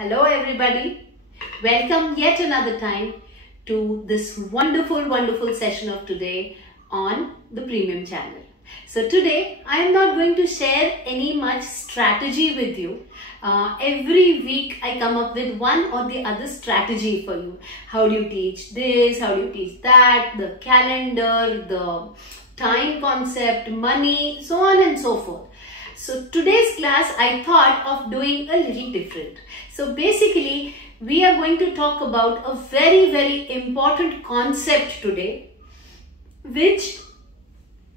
Hello everybody. Welcome yet another time to this wonderful session of today on the Premium channel. So today I am not going to share any much strategy with you. Every week I come up with one or the other strategy for you. How do you teach this? How do you teach that? The calendar, the time concept, money, so on and so forth. So today's class I thought of doing a little different. So basically we are going to talk about a very important concept today, which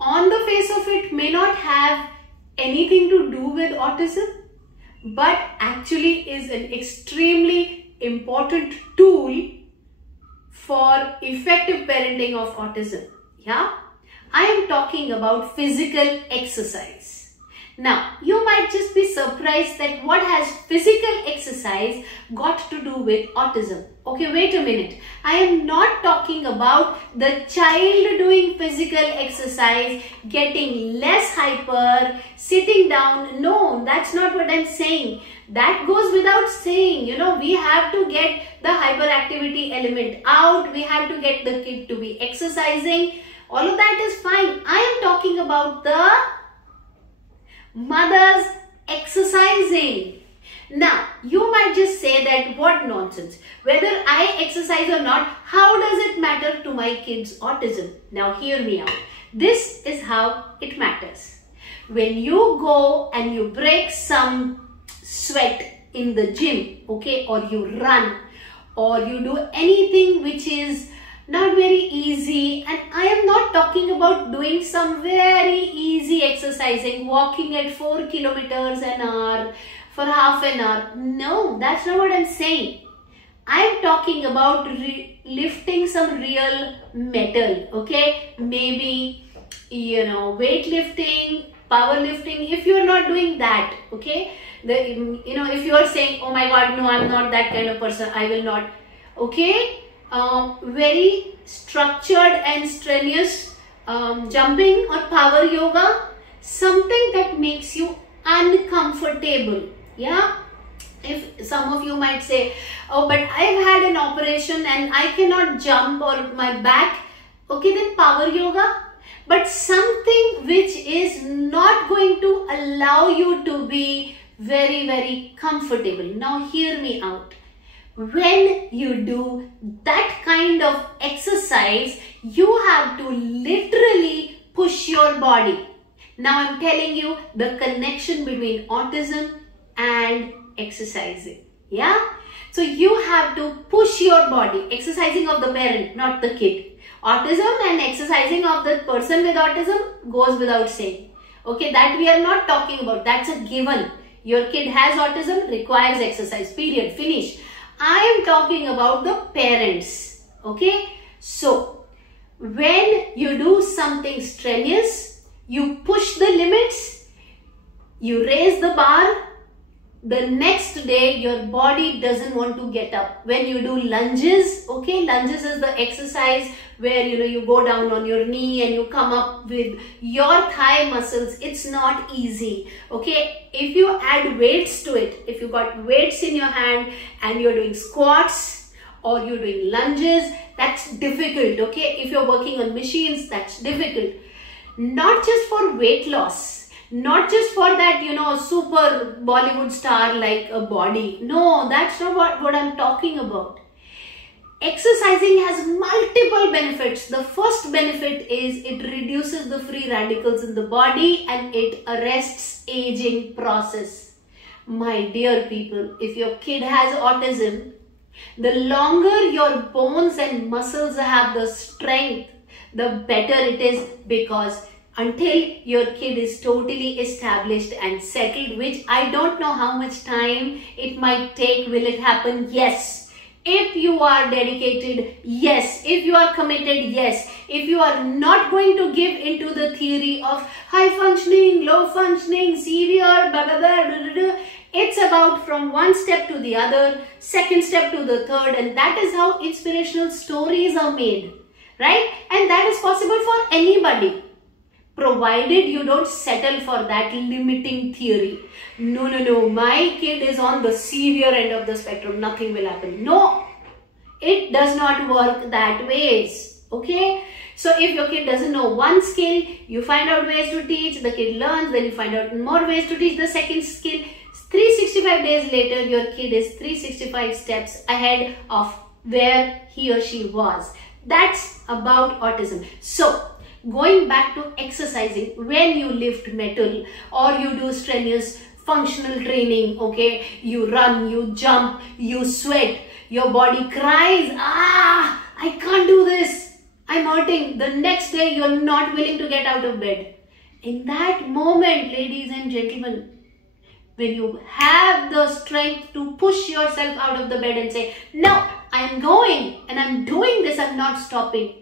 on the face of it may not have anything to do with autism, but actually is an extremely important tool for effective parenting of autism. Yeah, I am talking about physical exercise. Now, you might just be surprised that what has physical exercise got to do with autism. Okay, wait a minute. I am not talking about the child doing physical exercise, getting less hyper, sitting down. No, that's not what I'm saying. That goes without saying. You know, we have to get the hyperactivity element out. We have to get the kid to be exercising. All of that is fine. I am talking about the mothers exercising. Now, you might just say that what nonsense. Whether I exercise or not, how does it matter to my kid's autism? Now, hear me out. This is how it matters. When you go and you break some sweat in the gym, okay, or you run, or you do anything which is not very easy, and I am not talking about doing some very easy exercising, walking at 4 kilometers an hour for half an hour. No, that's not what I'm saying. I'm talking about lifting some real metal, okay? Maybe, you know, weightlifting, powerlifting, if you're not doing that, okay? If you're saying, oh my God, no, I'm not that kind of person, I will not, okay? Very structured and strenuous jumping or power yoga, something that makes you uncomfortable. Yeah, if some of you might say, oh, but I've had an operation and I cannot jump or my back, okay, then power yoga, but something which is not going to allow you to be very comfortable. Now hear me out. When you do that kind of exercise, you have to literally push your body. Now I'm telling you the connection between autism and exercising. Yeah? So you have to push your body. Exercising of the parent, not the kid. Autism and exercising of the person with autism goes without saying. Okay, that we are not talking about. That's a given. Your kid has autism, requires exercise. Period. Finish. I am talking about the parents, okay? So, when you do something strenuous, you push the limits, you raise the bar, the next day your body doesn't want to get up. When you do lunges, okay, lunges is the exercise where you go down on your knee and you come up with your thigh muscles. It's not easy, okay? If you add weights to it, if you got weights in your hand and you're doing squats or you're doing lunges, that's difficult, okay? If you're working on machines, that's difficult. Not just for weight loss, not just for that, super Bollywood star like a body. No, that's not what I'm talking about. Exercising has multiple benefits. The first benefit is it reduces the free radicals in the body and it arrests aging process. My dear people, if your kid has autism, the longer your bones and muscles have the strength, the better it is, because until your kid is totally established and settled, which I don't know how much time it might take, will it happen? Yes. If you are dedicated, yes. If you are committed, yes. If you are not going to give into the theory of high functioning, low functioning, severe, blah, blah, blah, blah, blah, it's about from one step to the other, second step to the third, and that is how inspirational stories are made, right? And that is possible for anybody. provided you don't settle for that limiting theory. No, no, no, my kid is on the severe end of the spectrum, nothing will happen. No, it does not work that ways. Okay? So if your kid doesn't know one skill, you find out ways to teach, the kid learns, then you find out more ways to teach the second skill. 365 days later, your kid is 365 steps ahead of where he or she was. That's about autism. So, going back to exercising, when you lift metal or you do strenuous functional training, okay, you run, you jump, you sweat, your body cries, I can't do this, I'm hurting. The next day, you're not willing to get out of bed. In that moment, ladies and gentlemen, when you have the strength to push yourself out of the bed and say, no, I'm going and I'm doing this, I'm not stopping.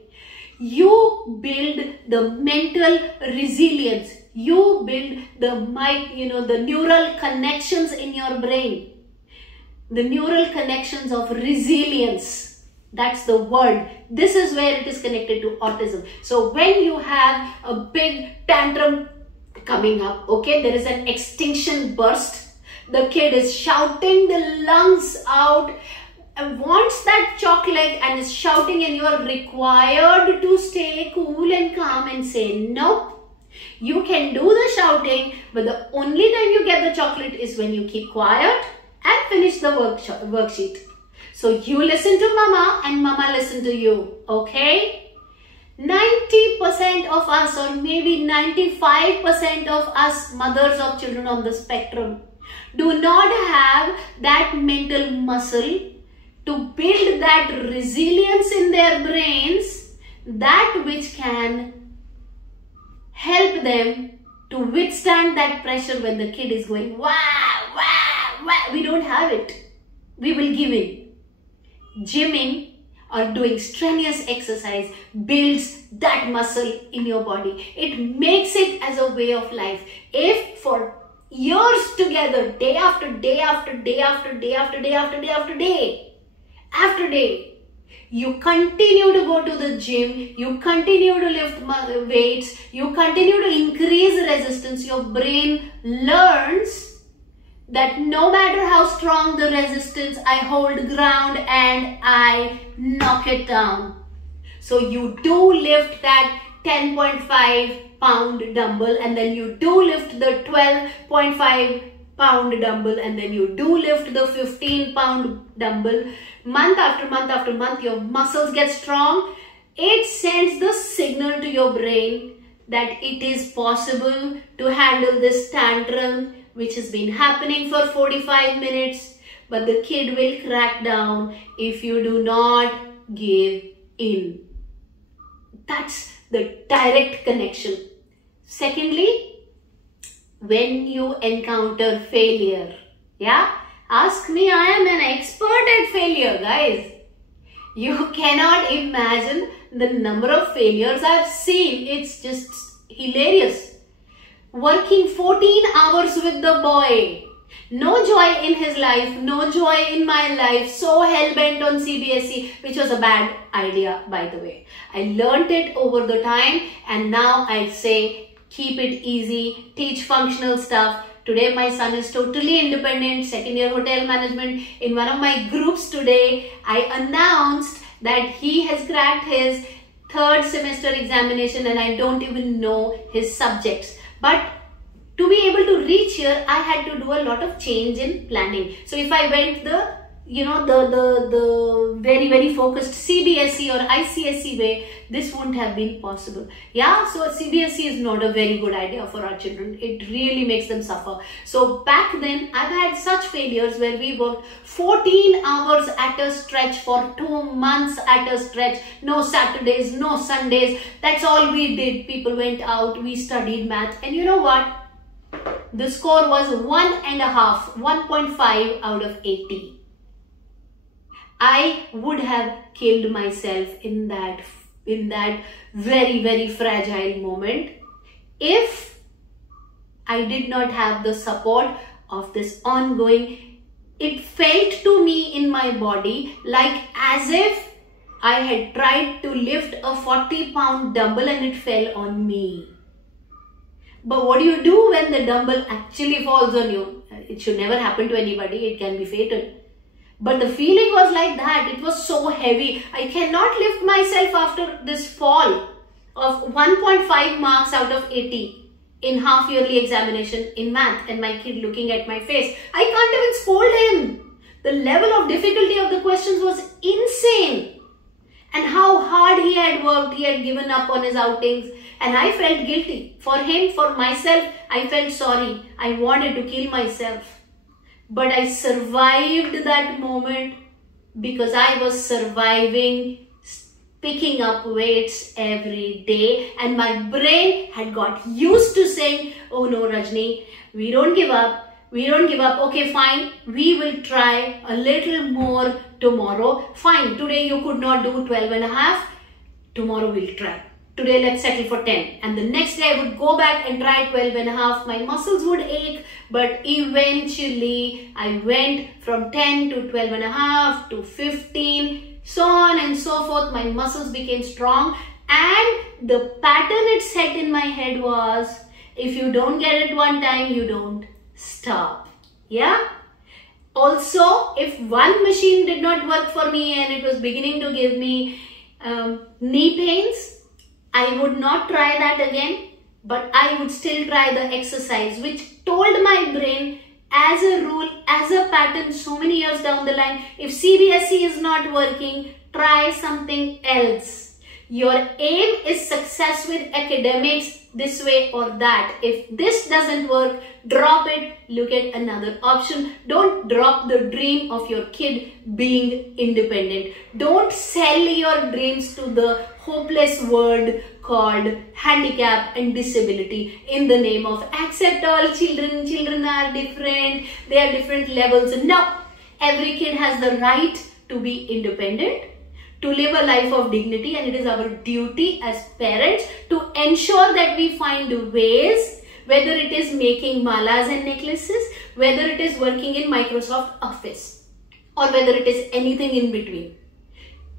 You build the mental resilience. You build the neural connections in your brain. The neural connections of resilience. That's the word. This is where it is connected to autism. So when you have a big tantrum coming up, okay, there is an extinction burst. The kid is shouting the lungs out, wants that chocolate and is shouting, and you are required to stay cool and calm and say, no, you can do the shouting, but the only time you get the chocolate is when you keep quiet and finish the worksheet. So you listen to mama and mama listen to you, okay? 90% of us, or maybe 95% of us mothers of children on the spectrum do not have that mental muscle to build that resilience in their brains, that which can help them to withstand that pressure when the kid is going, wah, wah, wah. We don't have it. We will give in. Gymming or doing strenuous exercise builds that muscle in your body. It makes it as a way of life. If for years together, day after day after day after day after day after day after day after day, you continue to go to the gym, you continue to lift weights, you continue to increase resistance, your brain learns that no matter how strong the resistance, I hold ground and I knock it down. So you do lift that 10.5 pound dumbbell, and then you do lift the 12.5 pound dumbbell, and then you do lift the 15 pound dumbbell. Month after month after month, your muscles get strong. It sends the signal to your brain that it is possible to handle this tantrum which has been happening for 45 minutes, but the kid will crack down if you do not give in. That's the direct connection. Secondly, when you encounter failure, ask me, I am an expert at failure, guys. You cannot imagine the number of failures I've seen. It's just hilarious. Working 14 hours with the boy. No joy in his life, no joy in my life. So hell-bent on CBSE, which was a bad idea, by the way. I learned it over the time, and now I say, keep it easy, teach functional stuff. Today my son is totally independent, second-year hotel management. In one of my groups today, I announced that he has cracked his third semester examination and I don't even know his subjects. But to be able to reach here, I had to do a lot of change in planning. So if I went the very, very focused CBSE or ICSE way, this wouldn't have been possible. So CBSE is not a very good idea for our children. It really makes them suffer. So back then, I've had such failures where we worked 14 hours at a stretch for 2 months at a stretch. No Saturdays, no Sundays. That's all we did. People went out, we studied math. And you know what? The score was 1.5 out of 80. I would have killed myself in that very, very fragile moment if I did not have the support of this ongoing. It felt to me in my body like as if I had tried to lift a 40-pound dumbbell and it fell on me. But what do you do when the dumbbell actually falls on you? It should never happen to anybody. It can be fatal. But the feeling was like that. It was so heavy. I cannot lift myself after this fall of 1.5 marks out of 80 in half-yearly examination in math, and my kid looking at my face. I can't even scold him. The level of difficulty of the questions was insane. And how hard he had worked. He had given up on his outings. And I felt guilty. For him, for myself, I felt sorry. I wanted to kill myself. But I survived that moment because I was surviving picking up weights every day, and my brain had got used to saying, oh no Rajni, we don't give up, we don't give up. Okay, fine, we will try a little more tomorrow. Fine, today you could not do 12 and a half, tomorrow we'll try. Today let's settle for 10, and the next day I would go back and try 12 and a half. My muscles would ache, but eventually I went from 10 to 12 and a half to 15, so on and so forth. My muscles became strong, and the pattern it set in my head was, if you don't get it one time, you don't stop. Yeah. Also, if one machine did not work for me and it was beginning to give me knee pains, I would not try that again, but I would still try the exercise, which told my brain as a rule, as a pattern so many years down the line, if CBSE is not working, try something else. Your aim is success with academics this way or that. If this doesn't work, drop it, look at another option. Don't drop the dream of your kid being independent. Don't sell your dreams to the hopeless word called handicap and disability in the name of accept all children. Children are different. They are different levels. No, every kid has the right to be independent, to live a life of dignity, and it is our duty as parents to ensure that we find ways, whether it is making malas and necklaces, whether it is working in Microsoft Office, or whether it is anything in between.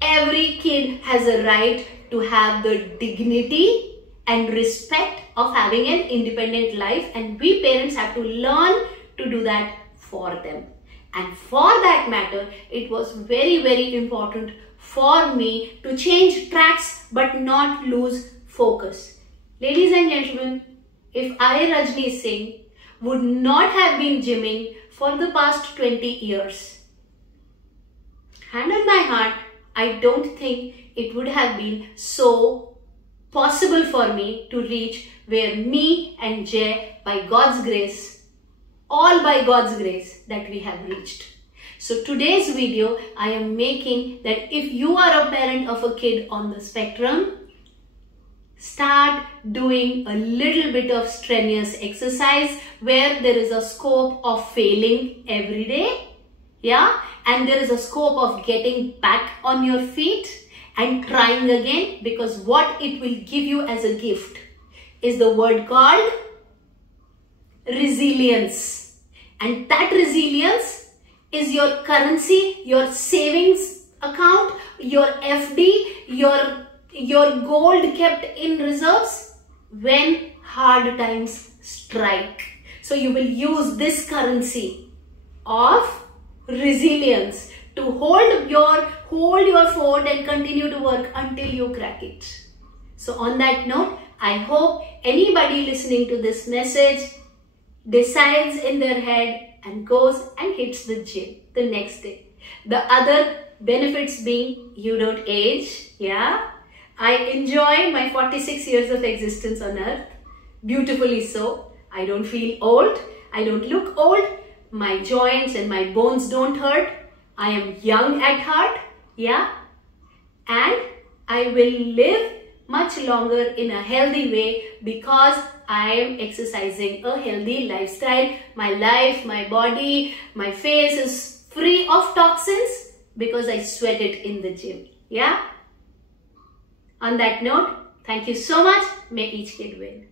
Every kid has a right to have the dignity and respect of having an independent life, and we parents have to learn to do that for them. And for that matter, it was very, very important for me to change tracks but not lose focus. Ladies and gentlemen, if I, Rajni Singh, would not have been gymming for the past 20 years, hand on my heart, I don't think it would have been so possible for me to reach where me and Jay, by God's grace, all by God's grace, that we have reached. So today's video I am making that if you are a parent of a kid on the spectrum, start doing a little bit of strenuous exercise where there is a scope of failing every day. Yeah, and there is a scope of getting back on your feet and trying again, because what it will give you as a gift is the word called resilience. And that resilience is your currency, your savings account, your FD, your gold kept in reserves when hard times strike. So you will use this currency of resilience to hold your fort and continue to work until you crack it. So on that note, I hope anybody listening to this message decides in their head and goes and hits the gym the next day. The other benefits being you don't age. Yeah, I enjoy my 46 years of existence on earth, beautifully so. I don't feel old, I don't look old, my joints and my bones don't hurt. I am young at heart, yeah, and I will live much longer in a healthy way because I am exercising a healthy lifestyle. My life, my body, my face is free of toxins because I sweat it in the gym, yeah. On that note, thank you so much. May each kid win.